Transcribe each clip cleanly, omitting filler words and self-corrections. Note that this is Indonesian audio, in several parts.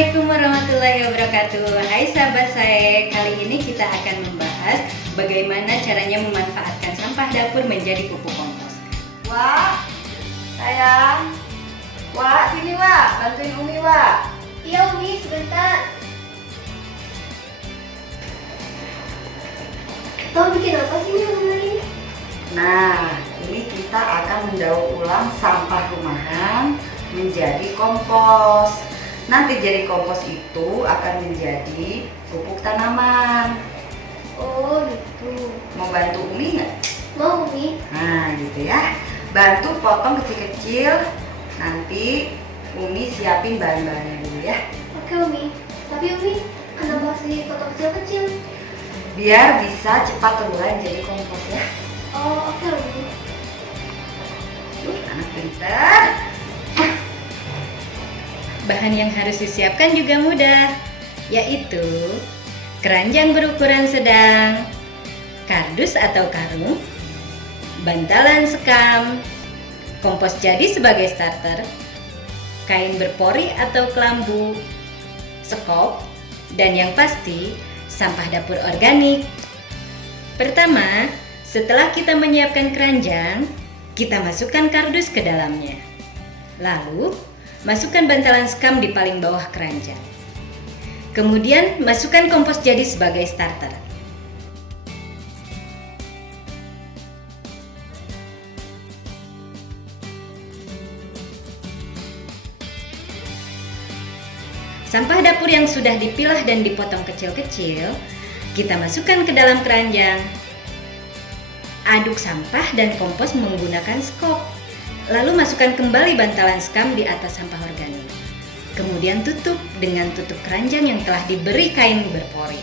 Assalamualaikum warahmatullahi wabarakatuh. Hai sahabat saya, kali ini kita akan membahas bagaimana caranya memanfaatkan sampah dapur menjadi pupuk kompos. Wak, sayang. Wak, sini Wak, bantuin Umi Wak. Iya Umi, sebentar. Tahu bikin apa sih nih Umi? Nah, ini kita akan mendaur ulang sampah rumahan menjadi kompos. Nanti jadi kompos itu akan menjadi pupuk tanaman. Oh gitu. Mau bantu Umi nggak? Mau Umi? Nah gitu ya. Bantu potong kecil-kecil. Nanti Umi siapin bahan-bahannya dulu ya. Oke Umi. Tapi Umi, kenapa sih potong kecil-kecil? Biar bisa cepat terurai jadi kompos ya. Oh oke Umi. Anak pintar. Bahan yang harus disiapkan juga mudah, yaitu keranjang berukuran sedang, kardus atau karung, bantalan sekam, kompos jadi sebagai starter, kain berpori atau kelambu, sekop, dan yang pasti sampah dapur organik. Pertama, setelah kita menyiapkan keranjang, kita masukkan kardus ke dalamnya. Lalu, masukkan bantalan sekam di paling bawah keranjang. Kemudian, masukkan kompos jadi sebagai starter. Sampah dapur yang sudah dipilah dan dipotong kecil-kecil, kita masukkan ke dalam keranjang. Aduk sampah dan kompos menggunakan skop. Lalu masukkan kembali bantalan sekam di atas sampah organik. Kemudian tutup dengan tutup keranjang yang telah diberi kain berpori.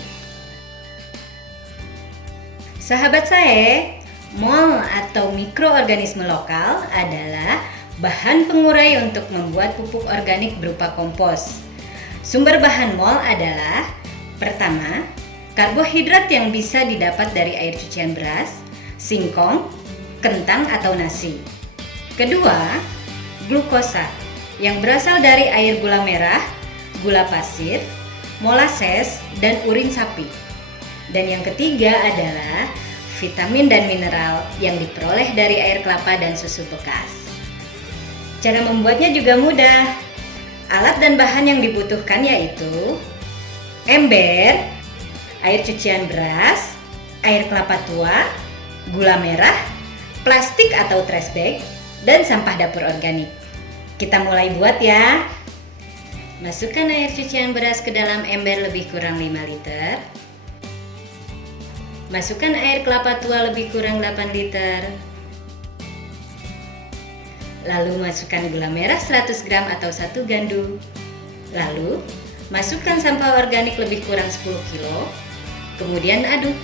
Sahabat saya, mol atau mikroorganisme lokal adalah bahan pengurai untuk membuat pupuk organik berupa kompos. Sumber bahan mol adalah: pertama, karbohidrat yang bisa didapat dari air cucian beras, singkong, kentang atau nasi. Kedua, glukosa yang berasal dari air gula merah, gula pasir, molasses, dan urin sapi. Dan yang ketiga adalah vitamin dan mineral yang diperoleh dari air kelapa dan susu bekas. Cara membuatnya juga mudah. Alat dan bahan yang dibutuhkan yaitu ember, air cucian beras, air kelapa tua, gula merah, plastik atau trash bag, dan sampah dapur organik. Kita mulai buat ya. Masukkan air cucian beras ke dalam ember lebih kurang 5 liter. Masukkan air kelapa tua lebih kurang 8 liter. Lalu masukkan gula merah 100 gram atau 1 gandum. Lalu masukkan sampah organik lebih kurang 10 kilo. Kemudian aduk.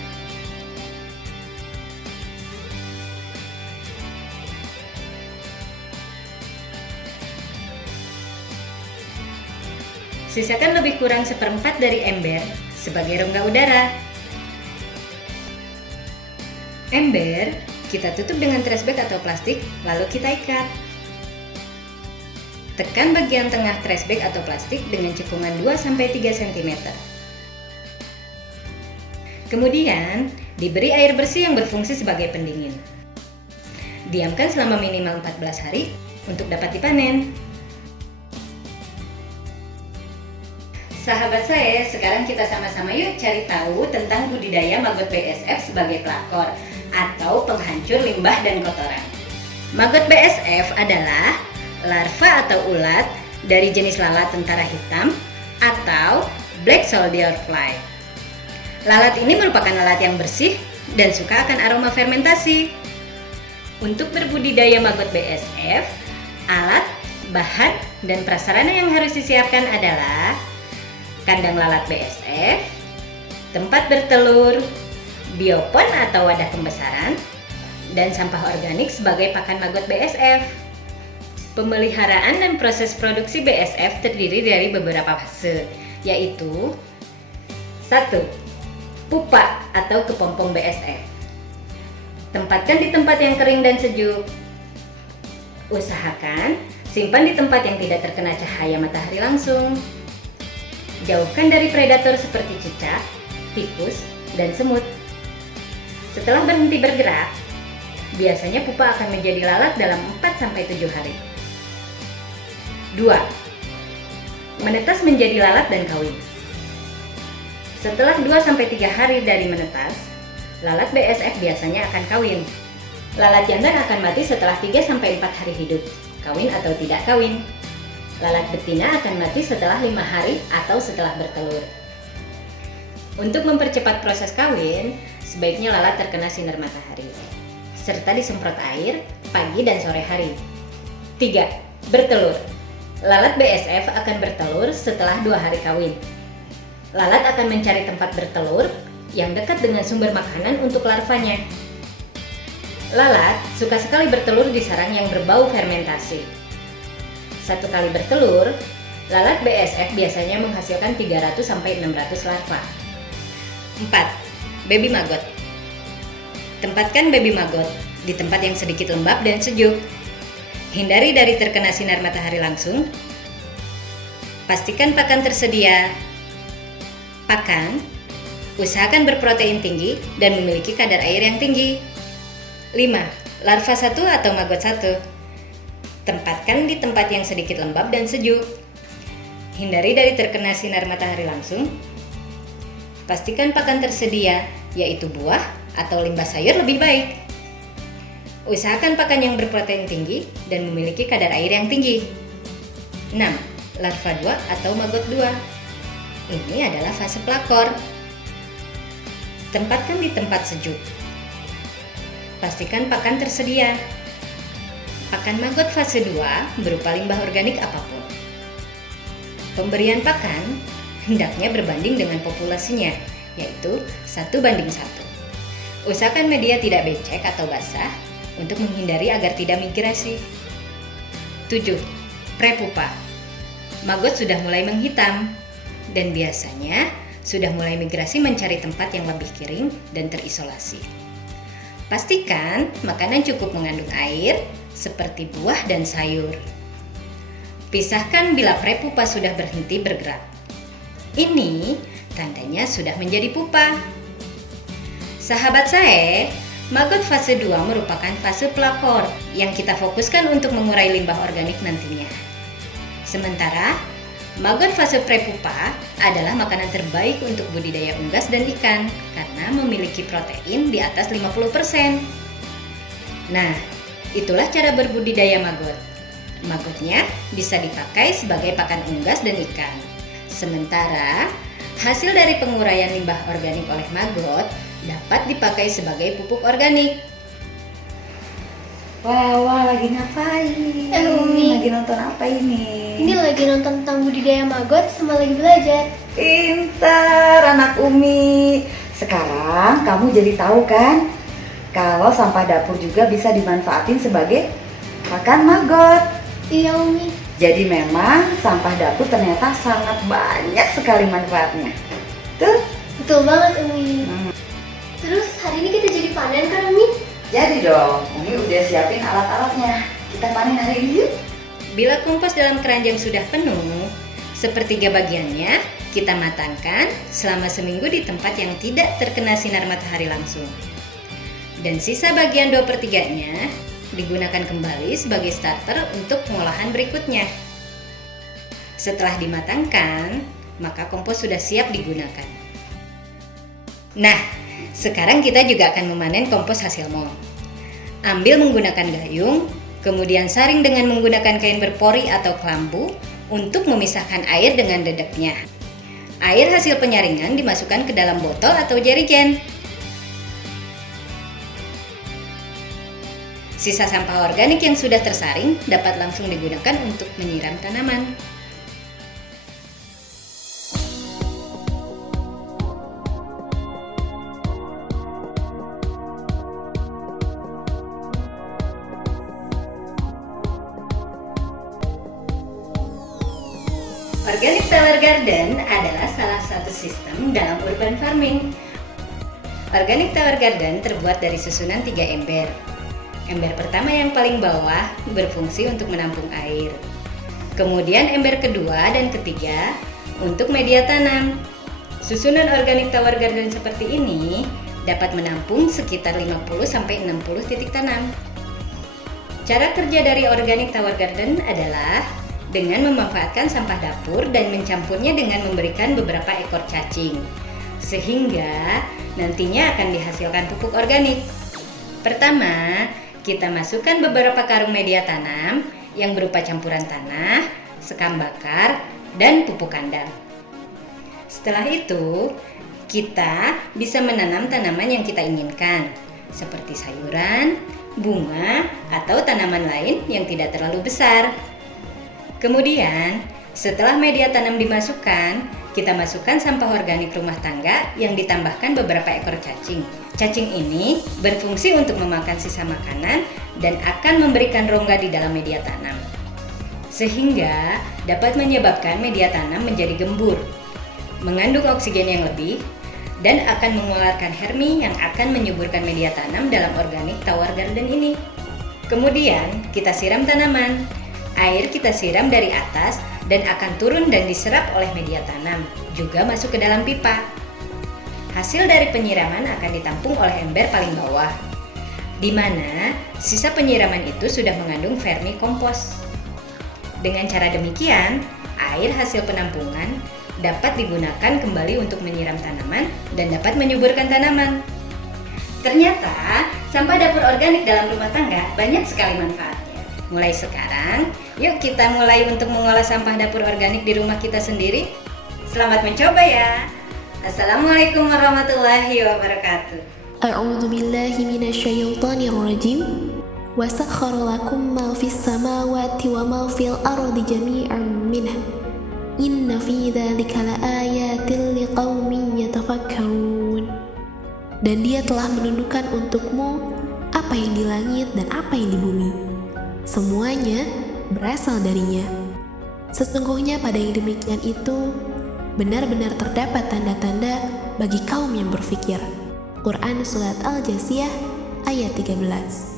Sisakan lebih kurang 1/4 dari ember sebagai rongga udara. Ember kita tutup dengan trash bag atau plastik, lalu kita ikat. Tekan bagian tengah trash bag atau plastik dengan cekungan 2-3 cm. Kemudian, diberi air bersih yang berfungsi sebagai pendingin. Diamkan selama minimal 14 hari untuk dapat dipanen. Sahabat saya, sekarang kita sama-sama yuk cari tahu tentang budidaya maggot BSF sebagai pelakor atau penghancur limbah dan kotoran. Maggot BSF adalah larva atau ulat dari jenis lalat tentara hitam atau black soldier fly. Lalat ini merupakan lalat yang bersih dan suka akan aroma fermentasi. Untuk berbudidaya maggot BSF, alat, bahan, dan prasarana yang harus disiapkan adalah kandang lalat BSF, tempat bertelur, biopon atau wadah pembesaran, dan sampah organik sebagai pakan maggot BSF. Pemeliharaan dan proses produksi BSF terdiri dari beberapa fase, yaitu 1. Pupa atau kepompong BSF. Tempatkan di tempat yang kering dan sejuk. Usahakan simpan di tempat yang tidak terkena cahaya matahari langsung. Jauhkan dari predator seperti cicak, tikus, dan semut. Setelah berhenti bergerak, biasanya pupa akan menjadi lalat dalam 4-7 hari. 2. Menetas menjadi lalat dan kawin. Setelah 2-3 hari dari menetas, lalat BSF biasanya akan kawin. Lalat jantan akan mati setelah 3-4 hari hidup, kawin atau tidak kawin. Lalat betina akan mati setelah 5 hari atau setelah bertelur. Untuk mempercepat proses kawin, sebaiknya lalat terkena sinar matahari, serta disemprot air pagi dan sore hari. 3. Bertelur. Lalat BSF akan bertelur setelah 2 hari kawin. Lalat akan mencari tempat bertelur yang dekat dengan sumber makanan untuk larvanya. Lalat suka sekali bertelur di sarang yang berbau fermentasi. 1 kali bertelur, lalat BSF biasanya menghasilkan 300-600 larva. 4. Baby maggot. Tempatkan baby maggot di tempat yang sedikit lembab dan sejuk. Hindari dari terkena sinar matahari langsung. Pastikan pakan tersedia. Pakan, usahakan berprotein tinggi dan memiliki kadar air yang tinggi. 5. Larva 1 atau maggot 1. Tempatkan di tempat yang sedikit lembab dan sejuk. Hindari dari terkena sinar matahari langsung. Pastikan pakan tersedia, yaitu buah atau limbah sayur lebih baik. Usahakan pakan yang berprotein tinggi dan memiliki kadar air yang tinggi. 6. Larva 2 atau maggot 2. Ini adalah fase pelakor. Tempatkan di tempat sejuk. Pastikan pakan tersedia. Pakan maggot fase 2 berupa limbah organik apapun. Pemberian pakan hendaknya berbanding dengan populasinya, yaitu 1:1. Usahakan media tidak becek atau basah untuk menghindari agar tidak migrasi. 7. Prepupa. Maggot sudah mulai menghitam dan biasanya sudah mulai migrasi mencari tempat yang lebih kering dan terisolasi. Pastikan makanan cukup mengandung air seperti buah dan sayur. Pisahkan bila prepupa sudah berhenti bergerak. Ini tandanya sudah menjadi pupa. Sahabat saya, maggot fase 2 merupakan fase pelakor yang kita fokuskan untuk mengurai limbah organik nantinya. Sementara, maggot fase prepupa adalah makanan terbaik untuk budidaya unggas dan ikan karena memiliki protein di atas 50%. Nah, itulah cara berbudidaya maggot. Maggotnya bisa dipakai sebagai pakan unggas dan ikan. Sementara, hasil dari penguraian limbah organik oleh maggot dapat dipakai sebagai pupuk organik. Wah, lagi ngapain? Umi. Lagi nonton apa ini? Ini lagi nonton tentang budidaya maggot sama lagi belajar. Pintar anak Umi. Sekarang kamu jadi tahu kan kalau sampah dapur juga bisa dimanfaatin sebagai pakan maggot. Iya Umi. Jadi memang sampah dapur ternyata sangat banyak sekali manfaatnya. Tuh. Betul banget Umi. Terus hari ini kita jadi panen kan Umi? Jadi dong, Umi udah siapin alat-alatnya. Kita panen hari ini yuk. Bila kompos dalam keranjang sudah penuh, sepertiga bagiannya kita matangkan selama seminggu di tempat yang tidak terkena sinar matahari langsung. Dan sisa bagian 2/3-nya digunakan kembali sebagai starter untuk pengolahan berikutnya. Setelah dimatangkan, maka kompos sudah siap digunakan. Nah, sekarang kita juga akan memanen kompos hasil mol. Ambil menggunakan gayung, kemudian saring dengan menggunakan kain berpori atau kelambu untuk memisahkan air dengan dedeknya. Air hasil penyaringan dimasukkan ke dalam botol atau jerigen. Sisa sampah organik yang sudah tersaring dapat langsung digunakan untuk menyiram tanaman. Organic Tower Garden adalah salah satu sistem dalam urban farming. Organic Tower Garden terbuat dari susunan 3 ember. Ember pertama yang paling bawah berfungsi untuk menampung air. Kemudian ember kedua dan ketiga untuk media tanam. Susunan organik tower garden seperti ini dapat menampung sekitar 50-60 titik tanam. Cara kerja dari organic tower garden adalah dengan memanfaatkan sampah dapur dan mencampurnya dengan memberikan beberapa ekor cacing, sehingga nantinya akan dihasilkan pupuk organik. Pertama, kita masukkan beberapa karung media tanam yang berupa campuran tanah, sekam bakar, dan pupuk kandang. Setelah itu, kita bisa menanam tanaman yang kita inginkan, seperti sayuran, bunga, atau tanaman lain yang tidak terlalu besar. Kemudian, setelah media tanam dimasukkan, kita masukkan sampah organik rumah tangga yang ditambahkan beberapa ekor cacing. Cacing ini berfungsi untuk memakan sisa makanan dan akan memberikan rongga di dalam media tanam, sehingga dapat menyebabkan media tanam menjadi gembur, mengandung oksigen yang lebih, dan akan mengeluarkan hermi yang akan menyuburkan media tanam dalam organik tower garden ini. Kemudian kita siram tanaman. Air kita siram dari atas dan akan turun dan diserap oleh media tanam, juga masuk ke dalam pipa. Hasil dari penyiraman akan ditampung oleh ember paling bawah, di mana sisa penyiraman itu sudah mengandung vermi kompos. Dengan cara demikian, air hasil penampungan dapat digunakan kembali untuk menyiram tanaman dan dapat menyuburkan tanaman. Ternyata, sampah dapur organik dalam rumah tangga banyak sekali manfaatnya. Mulai sekarang, yuk kita mulai untuk mengolah sampah dapur organik di rumah kita sendiri. Selamat mencoba ya. Assalamualaikum warahmatullahi wabarakatuh. A'udzu billahi minasyaitonir rajim. Wa sakhkhara lakum ma fis samawati wa ma fil ardi jami'an minhu. Inna fi dzalika laayatin liqaumin yatafakkarun. Dan Dia telah menundukkan untukmu apa yang di langit dan apa yang di bumi. Semuanya berasal darinya. Sesungguhnya pada yang demikian itu benar-benar terdapat tanda-tanda bagi kaum yang berfikir. Quran Surat Al-Jasiyah ayat 13.